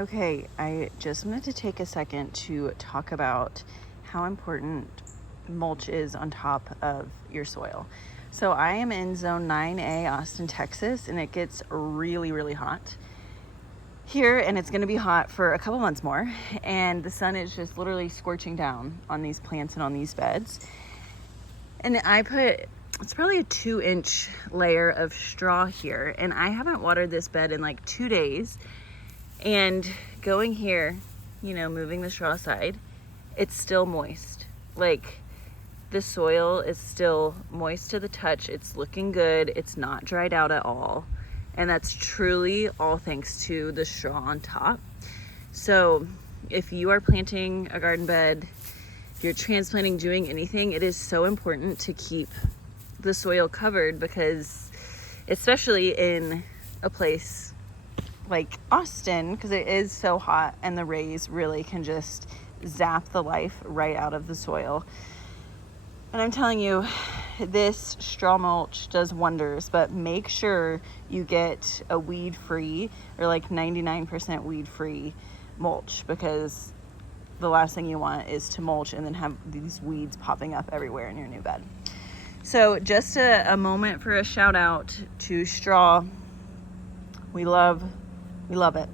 Okay, I just wanted to take a second to talk about how important mulch is on top of your soil. So I am in zone 9A, Austin, Texas, and it gets really, really hot here, and it's going to be hot for a couple months more, and the sun is just literally scorching down on these plants and on these beds. And it's probably a 2-inch layer of straw here, and I haven't watered this bed in like 2 days. And going here, moving the straw aside, it's still moist. Like, the soil is still moist to the touch. It's looking good. It's not dried out at all. And that's truly all thanks to the straw on top. So if you are planting a garden bed, if you're transplanting, doing anything, it is so important to keep the soil covered, because especially in a place like Austin, because it is so hot and the rays really can just zap the life right out of the soil. And I'm telling you, this straw mulch does wonders, but make sure you get a weed-free or like 99% weed-free mulch, because the last thing you want is to mulch and then have these weeds popping up everywhere in your new bed. So just a moment for a shout out to straw. We love it.